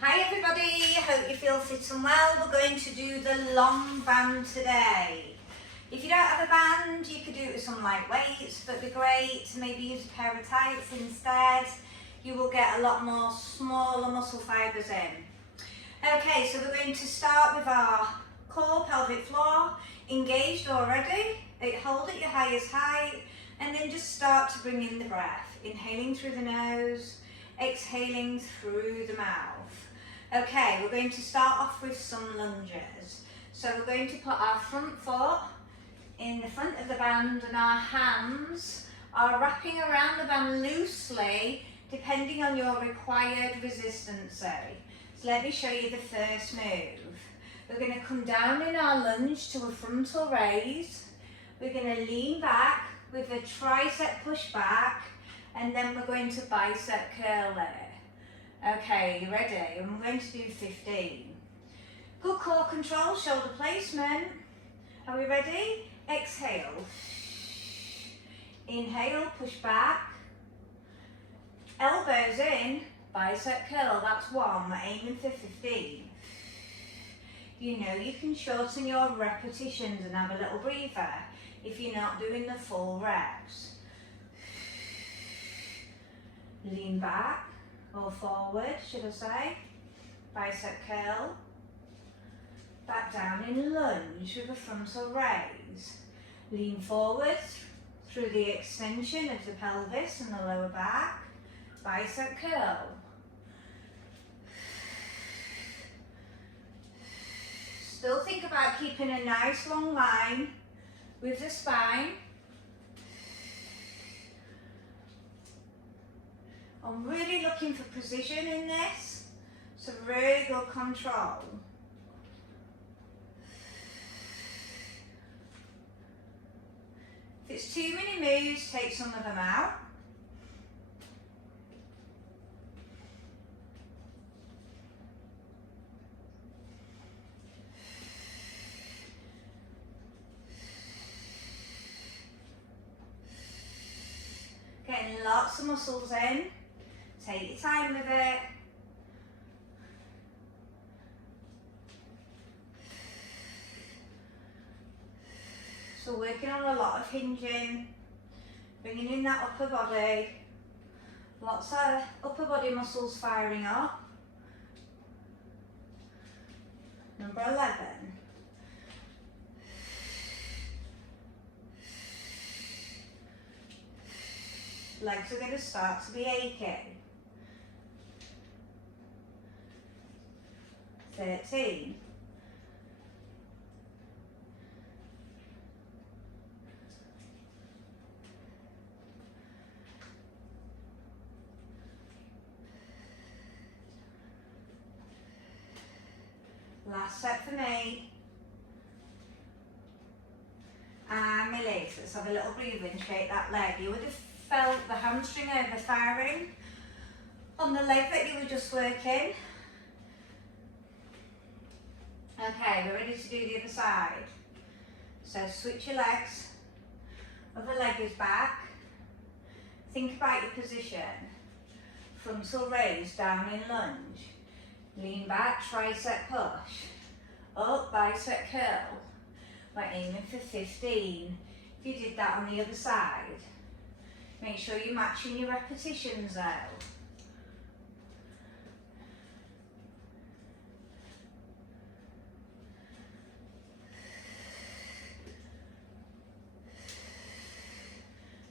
Hi everybody, hope you feel fit and well. We're going to do the long band today. If you don't have a band, you could do it with some light weights, but it'd be great to maybe use a pair of tights instead. You will get a lot more smaller muscle fibres in. Okay, so we're going to start with our core pelvic floor, engaged already. Hold at your highest height, and then just start to bring in the breath. Inhaling through the nose, exhaling through the mouth. Okay, we're going to start off with some lunges. So we're going to put our front foot in the front of the band and our hands are wrapping around the band loosely depending on your required resistance. So let me show you the first move. We're going to come down in our lunge to a frontal raise. We're going to lean back with a tricep push back, and then we're going to bicep curl it. Okay, you ready? I'm going to do 15. Good core control, shoulder placement. Are we ready? Exhale. Inhale, push back. Elbows in, bicep curl, that's 1. We're aiming for 15. You know you can shorten your repetitions and have a little breather if you're not doing the full reps. Lean back. Or forward, should I say. Bicep curl. Back down in lunge with a frontal raise. Lean forward through the extension of the pelvis and the lower back. Bicep curl. Still think about keeping a nice long line with the spine. I'm really looking for precision in this, so really good control. If it's too many moves, take some of them out. Getting lots of muscles in. Take your time with it. So working on a lot of hinging, bringing in that upper body, lots of upper body muscles firing up. Number 11. Legs are going to start to be aching. 13. Last set for me. And release. Let's have a little breathing, shake that leg. You would have felt the hamstring overfiring on the leg that you were just working. Okay, we're ready to do the other side. So switch your legs, other leg is back. Think about your position. Frontal raise, down in lunge. Lean back, tricep push. Up, bicep curl. We're aiming for 15. If you did that on the other side, make sure you're matching your repetitions out.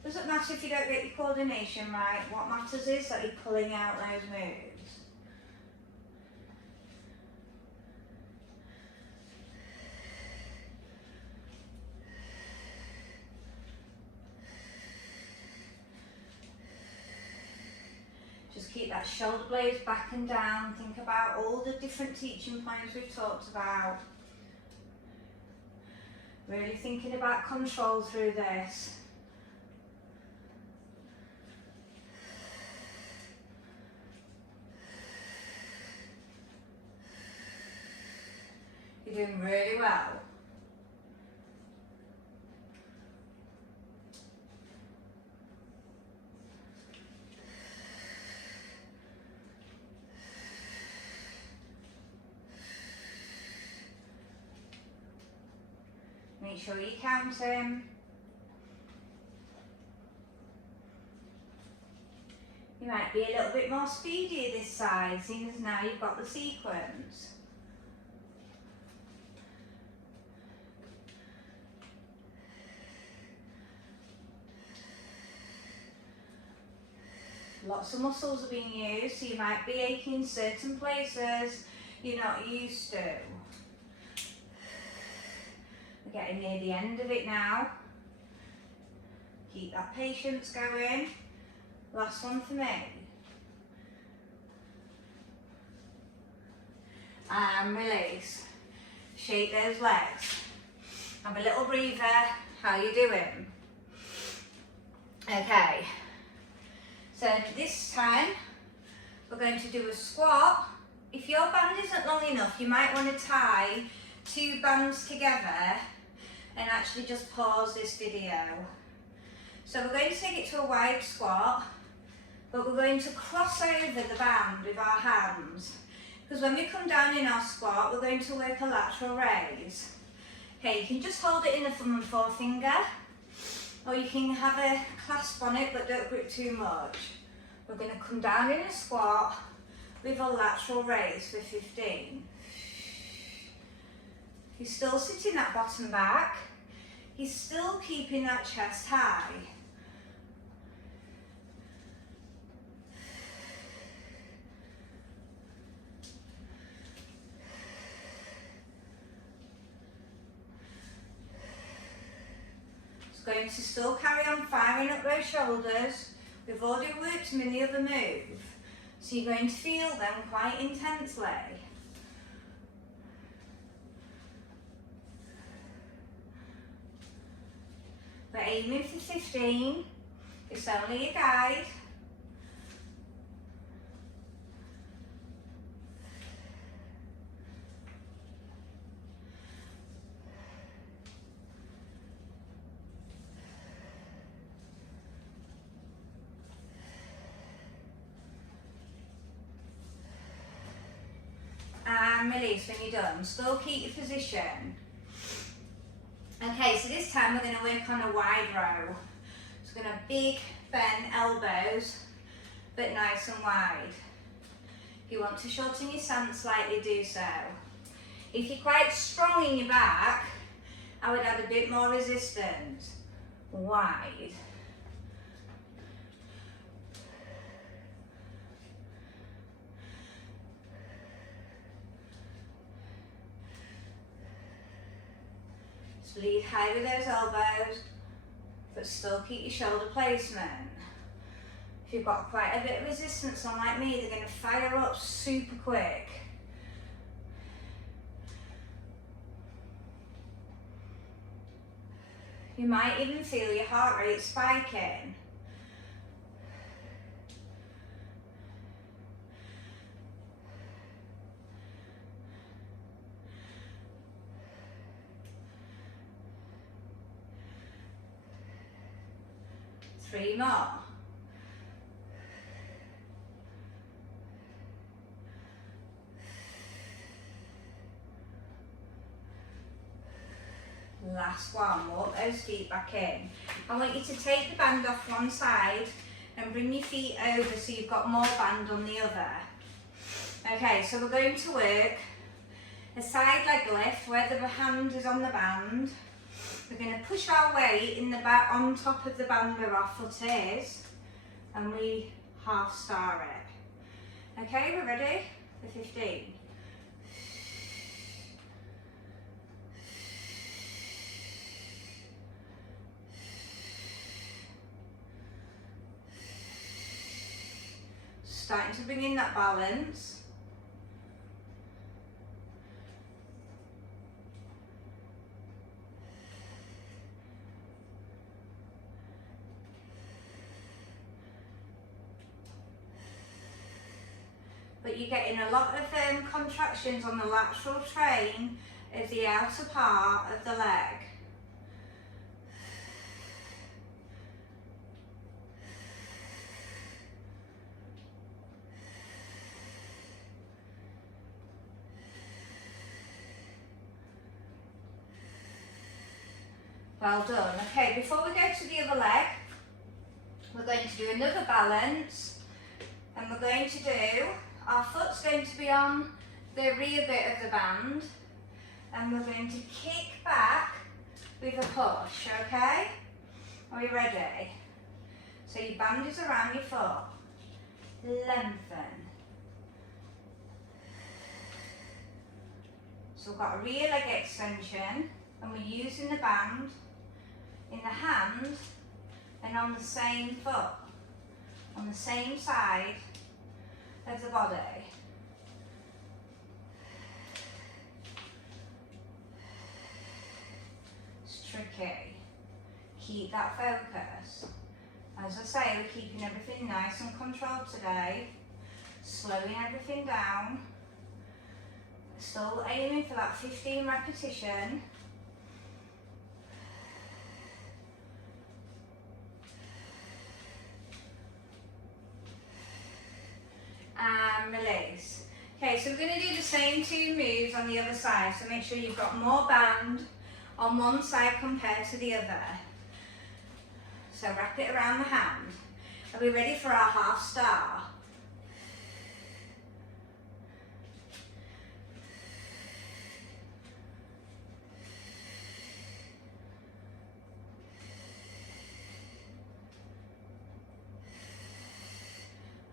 Doesn't matter if you don't get your coordination right, what matters is that you're pulling out those moves. Just keep that shoulder blades back and down, think about all the different teaching points we've talked about. Really thinking about control through this. You're doing really well. Make sure you count them. You might be a little bit more speedy this side, seeing as now you've got the sequence. Lots of muscles are being used, so you might be aching in certain places you're not used to. We're getting near the end of it now. Keep that patience going. Last one for me. And release. Shake those legs. Have a little breather. How you doing? Okay. So this time we're going to do a squat. If your band isn't long enough, you might want to tie 2 bands together and actually just pause this video. So we're going to take it to a wide squat, but we're going to cross over the band with our hands, because when we come down in our squat, we're going to work a lateral raise. Okay, you can just hold it in a thumb and forefinger, or you can have a clasp on it, but don't grip too much. We're going to come down in a squat with a lateral raise for 15. He's still sitting that bottom back. He's still keeping that chest high. Going to still carry on firing up those shoulders. We've already worked them in the other move, so you're going to feel them quite intensely. We're aiming for 15. It's only a guide. And release when you're done. Still keep your position. Okay, so this time we're going to work on a wide row. So we're going to big bend elbows, but nice and wide. If you want to shorten your stance slightly, do so. If you're quite strong in your back, I would add a bit more resistance. Wide. Lead high with those elbows, but still keep your shoulder placement. If you've got quite a bit of resistance on like me, they're going to fire up super quick. You might even feel your heart rate spiking. Three more. Last one, walk those feet back in. I want you to take the band off one side and bring your feet over so you've got more band on the other. Okay, so we're going to work a side leg lift where the hand is on the band. We're going to push our weight in the back on top of the band where our foot is, and we half star it. Okay, we're ready for 15. Starting to bring in that balance. But you're getting a lot of contractions on the lateral train of the outer part of the leg. Well done. Okay, before we go to the other leg, we're going to do another balance, and we're going to do, our foot's going to be on the rear bit of the band, and we're going to kick back with a push, okay? Are you ready? So your band is around your foot. Lengthen. So we've got a rear leg extension, and we're using the band in the hand and on the same foot, on the same side of the body. It's tricky. Keep that focus. As I say, we're keeping everything nice and controlled today, slowing everything down, still aiming for that 15 repetition. And release. Okay, so we're going to do the same two moves on the other side, so make sure you've got more band on one side compared to the other. So wrap it around the hand. Are we ready for our half star?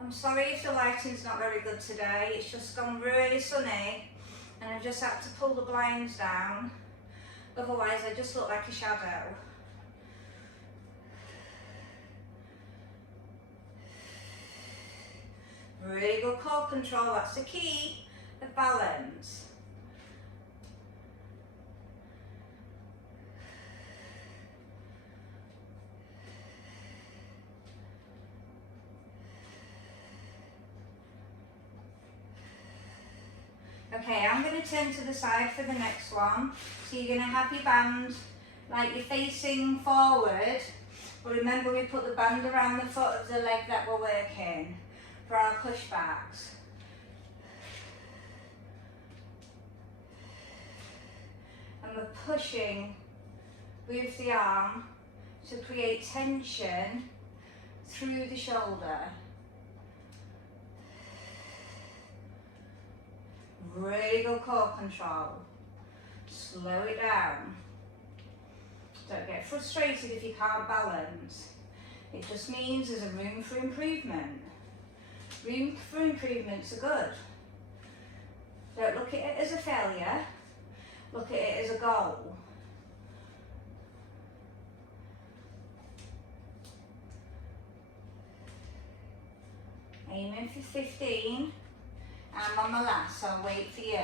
I'm sorry if the lighting's not very good today, it's just gone really sunny and I've just had to pull the blinds down, otherwise I just look like a shadow. Really good core control, that's the key of balance. Okay, I'm going to turn to the side for the next one. So you're going to have your band like you're facing forward, but remember we put the band around the foot of the leg that we're working for our pushbacks. And we're pushing with the arm to create tension through the shoulder. Really good core control. Slow it down. Don't get frustrated if you can't balance. It just means there's a room for improvement. Room for improvements are good. Don't look at it as a failure. Look at it as a goal. Aiming for 15. I'm on my last, so I'll wait for you.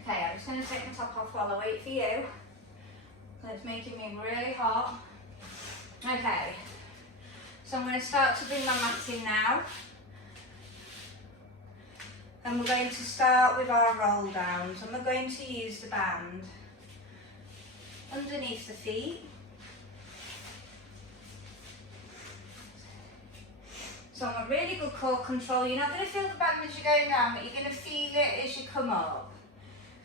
Okay, I'm just going to take my top off while I wait for you. It's making me really hot. Okay, so I'm going to start to bring my mat in now. And we're going to start with our roll downs, and we're going to use the band underneath the feet. So on a really good core control, you're not going to feel the band as you're going down, but you're going to feel it as you come up.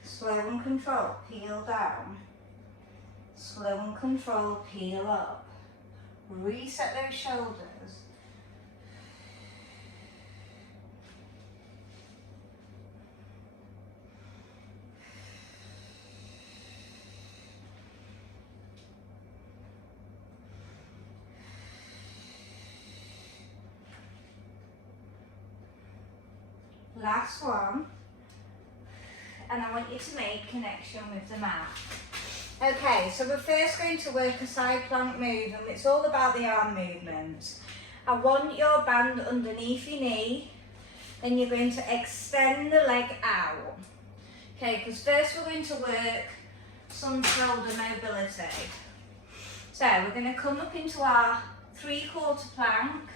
Slow and control, peel down. Slow and control, peel up. Reset those shoulders. Last one, and I want you to make connection with the mat. Okay, so we're first going to work a side plank move, and it's all about the arm movements. I want your band underneath your knee, and you're going to extend the leg out. Okay, because first we're going to work some shoulder mobility. So we're going to come up into our 3/4 plank,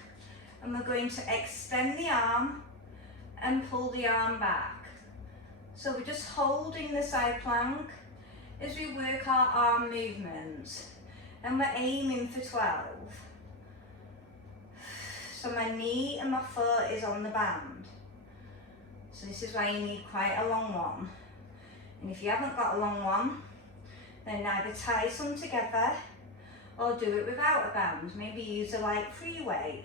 and we're going to extend the arm and pull the arm back. So we're just holding the side plank as we work our arm movements, and we're aiming for 12. So my knee and my foot is on the band. So this is why you need quite a long one. And if you haven't got a long one, Then either tie some together or do it without a band. Maybe use a light free weight.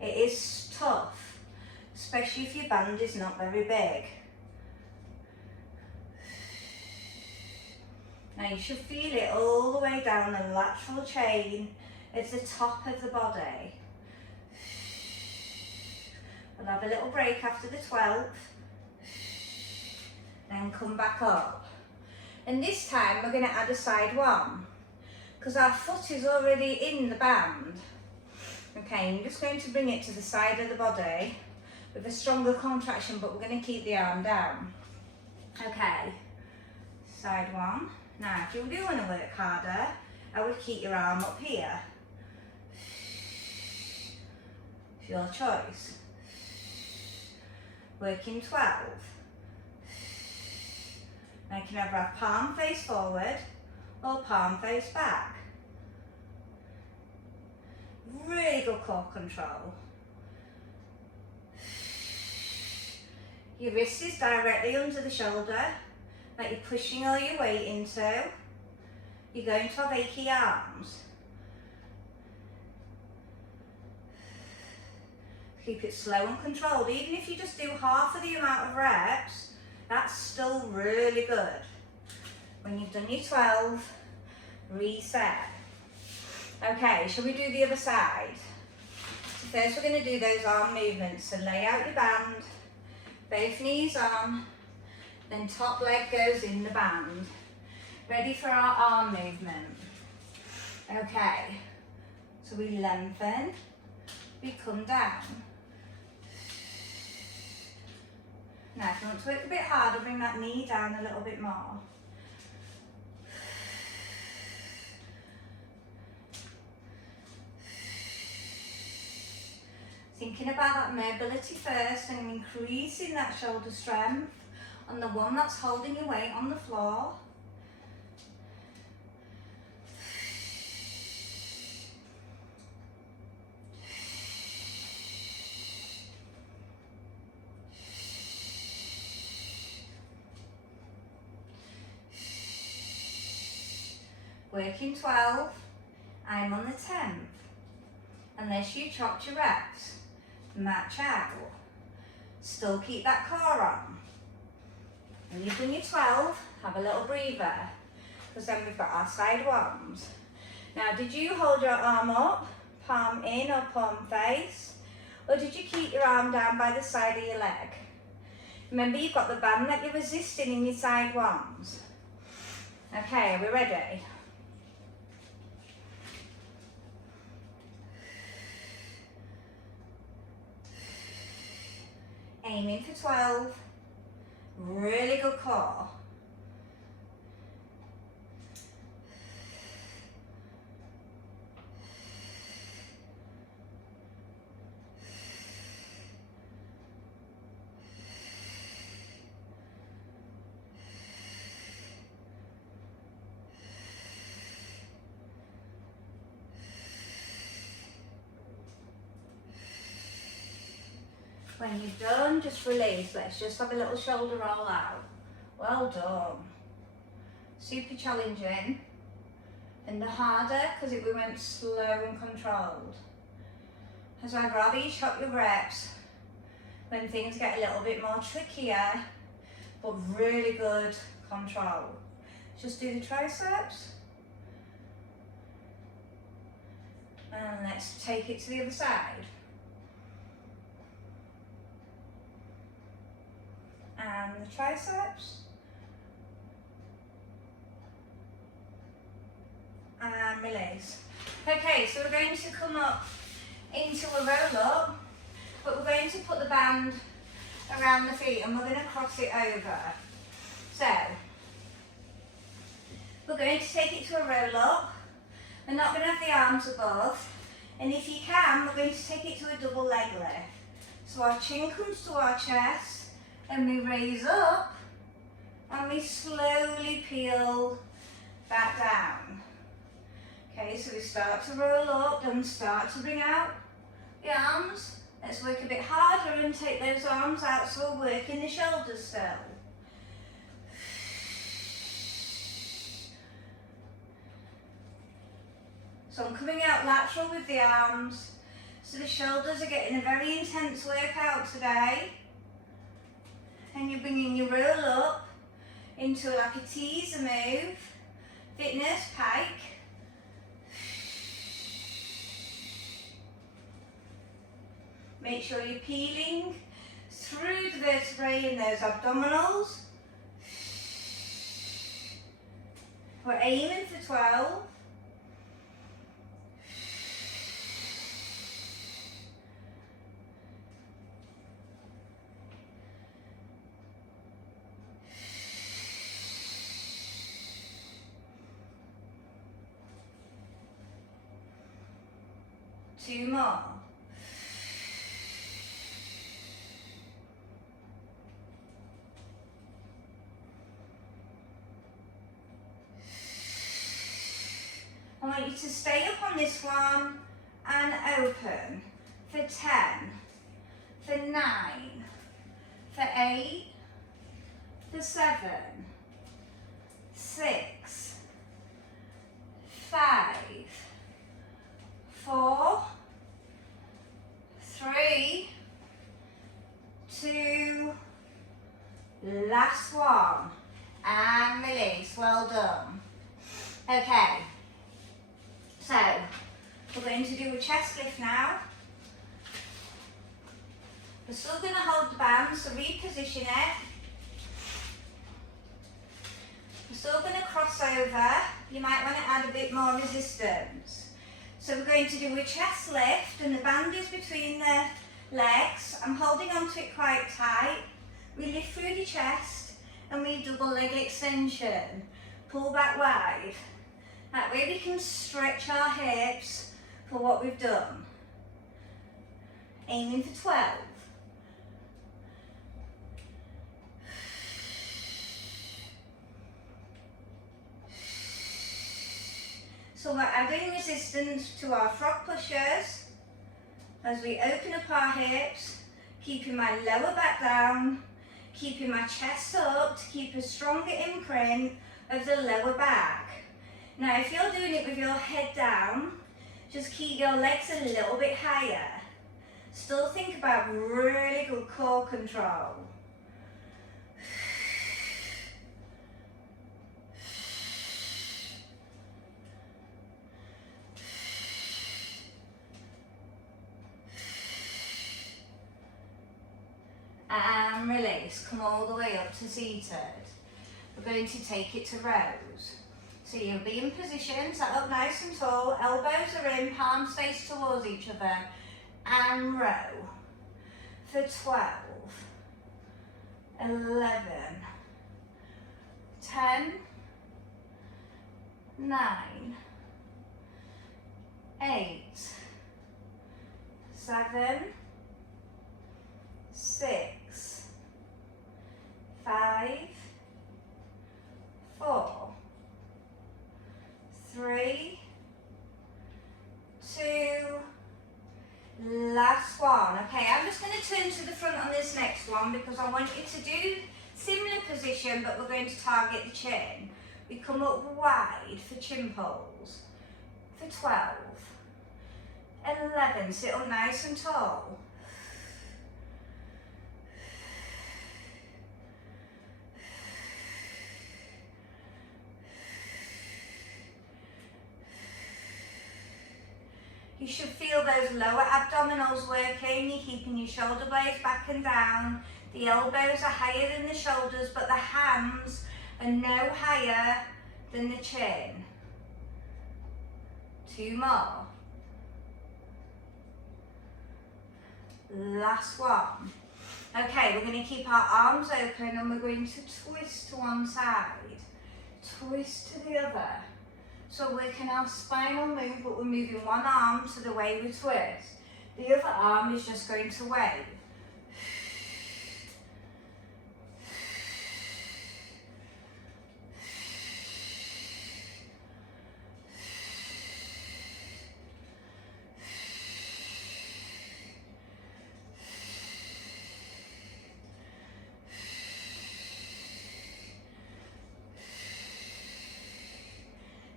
It is tough, especially if your band is not very big. Now you should feel it all the way down the lateral chain at the top of the body. We'll have a little break after the 12th, then come back up. And this time we're going to add a side one, because our foot is already in the band. Okay, I'm just going to bring it to the side of the body with a stronger contraction, but we're going to keep the arm down. Okay, side one. Now, if you do want to work harder, I would keep your arm up here. It's your choice. Working 12. Now you can either have palm face forward or palm face back. Really good core control. Your wrist is directly under the shoulder, like you're pushing all your weight into. You're going to have achy arms. Keep it slow and controlled. Even if you just do half of the amount of reps, that's still really good. When you've done your 12, reset. Okay, shall we do the other side? So first we're going to do those arm movements. So lay out your band, both knees on, then top leg goes in the band. Ready for our arm movement. Okay, so we lengthen, we come down. Now if you want to work a bit harder, bring that knee down a little bit more. Thinking about that mobility first and increasing that shoulder strength on the one that's holding your weight on the floor. Working 12, I'm on the 10th. Unless you chopped your reps, match out. Still keep that core on. When you've done your 12, have a little breather, because then we've got our side ones. Now, did you hold your arm up, palm in or palm face, or did you keep your arm down by the side of your leg? Remember, you've got the band that you're resisting in your side ones. Okay, are we ready? Aiming for 12, really good core. When you've done, just release. Let's just have a little shoulder roll out. Well done. Super challenging. And the harder, because we went slow and controlled. So I'd rather you chop your reps when things get a little bit more trickier, but really good control. Just do the triceps. And let's take it to the other side. And the triceps, and release. Okay, so we're going to come up into a roll up, but we're going to put the band around the feet and we're going to cross it over. So, we're going to take it to a roll up. We're not going to have the arms above, and if you can, we're going to take it to a double leg lift. So our chin comes to our chest, and we raise up and we slowly peel back down. Okay, so we start to roll up and start to bring out the arms. Let's work a bit harder and take those arms out so we're working the shoulders still. So I'm coming out lateral with the arms. So the shoulders are getting a very intense workout today. And you're bringing your roll up into like a teaser move. Fitness, pike. Make sure you're peeling through the vertebrae in those abdominals. We're aiming for 12. Two more. I want you to stay up on this one and open for 10, for 9, for 8, for 7, 6, 5, 4, 3, 2, last one, and release. Well done. Okay, so we're going to do a chest lift now. We're still going to hold the band, so reposition it. We're still going to cross over. You might want to add a bit more resistance. So we're going to do a chest lift, and the band is between the legs. I'm holding onto it quite tight. We lift through the chest and we double leg extension. Pull back wide. That way we can stretch our hips for what we've done. Aiming for 12. So we're adding resistance to our frog pushers as we open up our hips, keeping my lower back down, keeping my chest up to keep a stronger imprint of the lower back. Now if you're doing it with your head down, just keep your legs a little bit higher. Still think about really good core control. And release, come all the way up to seated. We're going to take it to rows. So you'll be in position, sat up nice and tall, elbows are in, palms face towards each other, and row for 12, 11, 10, 9, 8, 7, 6, 5, 4, 3, 2, last one. Okay, I'm just going to turn to the front on this next one because I want you to do similar position, but we're going to target the chin. We come up wide for chin pulls for 12, 11, sit up nice and tall. You should feel those lower abdominals working. You're keeping your shoulder blades back and down. The elbows are higher than the shoulders, but the hands are no higher than the chin. 2 more. Last one. Okay, we're going to keep our arms open and we're going to twist to one side. Twist to the other. So we're working our spinal move, but we're moving one arm to the way we twist. The other arm is just going to wave.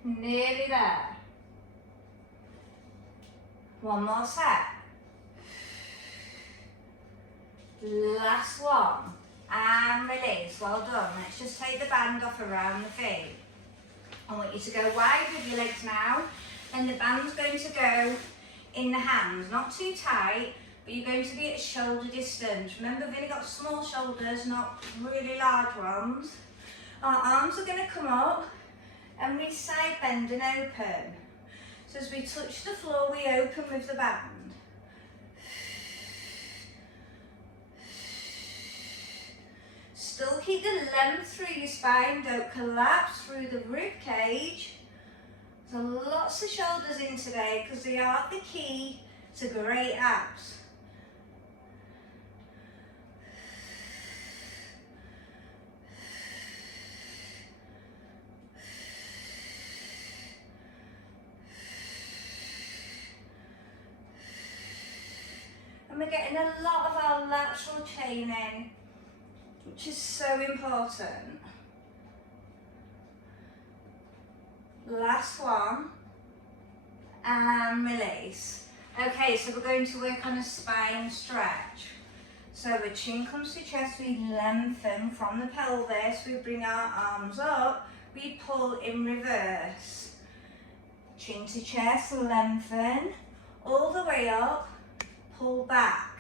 Nearly there. One more set. Last one. And release. Well done. Let's just take the band off around the feet. I want you to go wide with your legs now. And the band's going to go in the hands. Not too tight, but you're going to be at shoulder distance. Remember, we've only got small shoulders, not really large ones. Our arms are going to come up and we side bend and open. So as we touch the floor, we open with the band. Still keep the length through your spine, don't collapse through the rib cage. So lots of shoulders in today because they are the key to great abs. And we're getting a lot of our lateral chain in, which is so important. Last one, and release. Okay, so we're going to work on a spine stretch. So the chin comes to chest, we lengthen from the pelvis, we bring our arms up, we pull in reverse. Chin to chest, lengthen, all the way up, pull back.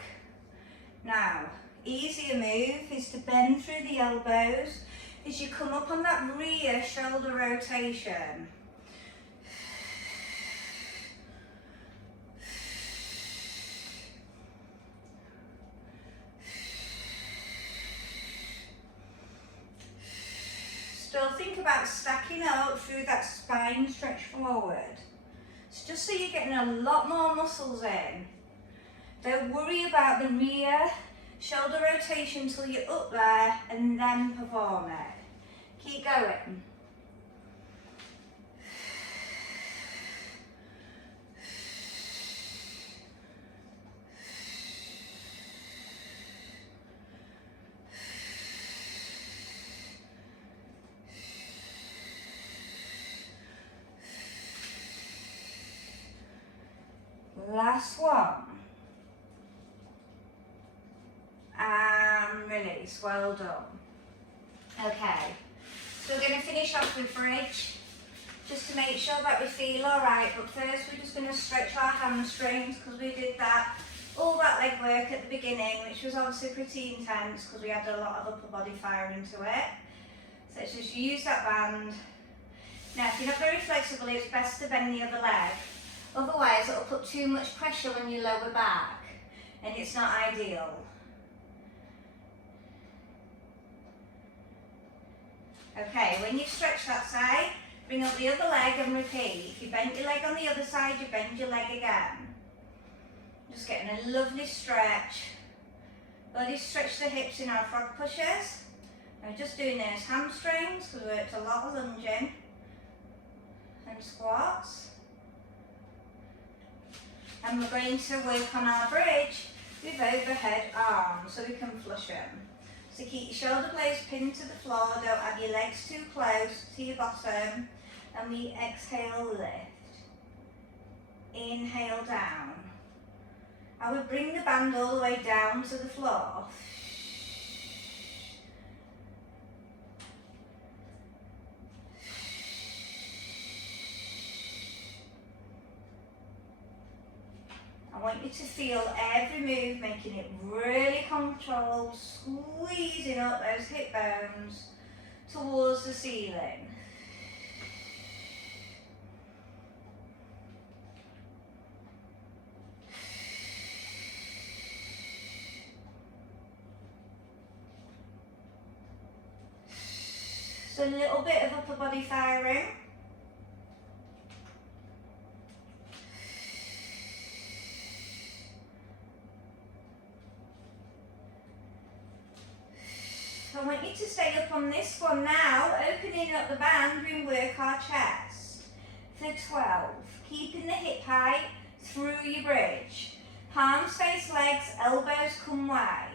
Now, easier move is to bend through the elbows as you come up on that rear shoulder rotation. Still think about stacking up through that spine stretch forward. It's just so you're getting a lot more muscles in. Don't worry about the rear shoulder rotation till you're up there and then perform it. Keep going. Last one. And release, well done. Okay, so we're going to finish off with bridge, just to make sure that we feel alright, but first we're just going to stretch our hamstrings because we did that, all that leg work at the beginning, which was obviously pretty intense because we had a lot of upper body fire into it. So let's just use that band. Now if you're not very flexible, it's best to bend the other leg, otherwise it'll put too much pressure on your lower back and it's not ideal. Okay, when you stretch that side, bring up the other leg and repeat. If you bend your leg on the other side, you bend your leg again. Just getting a lovely stretch. Really stretch the hips in our frog pushes. We're just doing those hamstrings, because we worked a lot of lunging and squats. And we're going to work on our bridge with overhead arms, so we can flush them. So keep your shoulder blades pinned to the floor, don't have your legs too close to your bottom, and we exhale, lift. Inhale down. I would bring the band all the way down to the floor. I want you to feel every move, making it really controlled, squeezing up those hip bones towards the ceiling. So a little bit of upper body firing. I want you to stay up on this one now, opening up the band, we work our chest for 12, keeping the hip height through your bridge. Palms face legs, elbows come wide.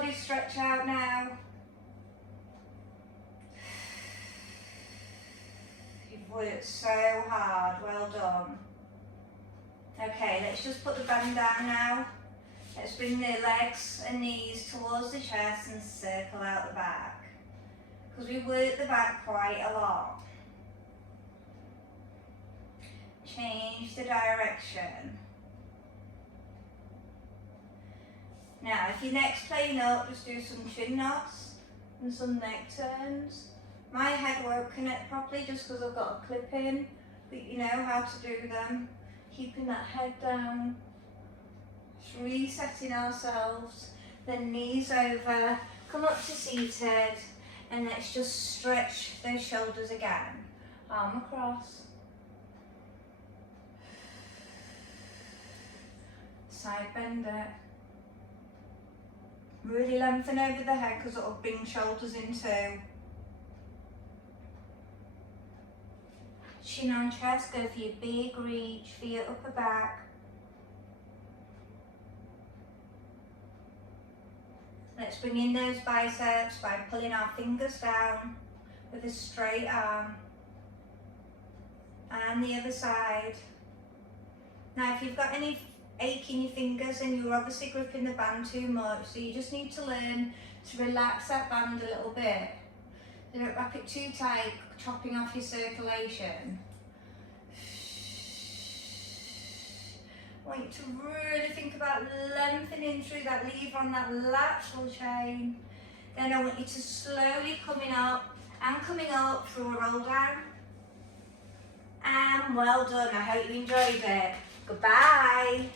body stretch out now. You've worked so hard, well done. Okay, let's just put the band down now. Let's bring the legs and knees towards the chest and circle out the back. Because we work the back quite a lot. Change the direction. Now, if your neck's playing up, just do some chin knots and some neck turns. My head won't connect properly just because I've got a clip in, but you know how to do them. Keeping that head down. Just resetting ourselves. Then knees over, come up to seated, and let's just stretch those shoulders again. Arm across. Side bend it. Really lengthen over the head because it'll bring shoulders in too. Chin on chest, go for your big reach for your upper back. Let's bring in those biceps by pulling our fingers down with a straight arm. And the other side. Now if you've got any ache in your fingers and you're obviously gripping the band too much, so you just need to learn to relax that band a little bit. Don't wrap it too tight, chopping off your circulation. I want you to really think about lengthening through that lever on that lateral chain. Then I want you to slowly coming up through a roll down. And well done, I hope you enjoyed it. Goodbye.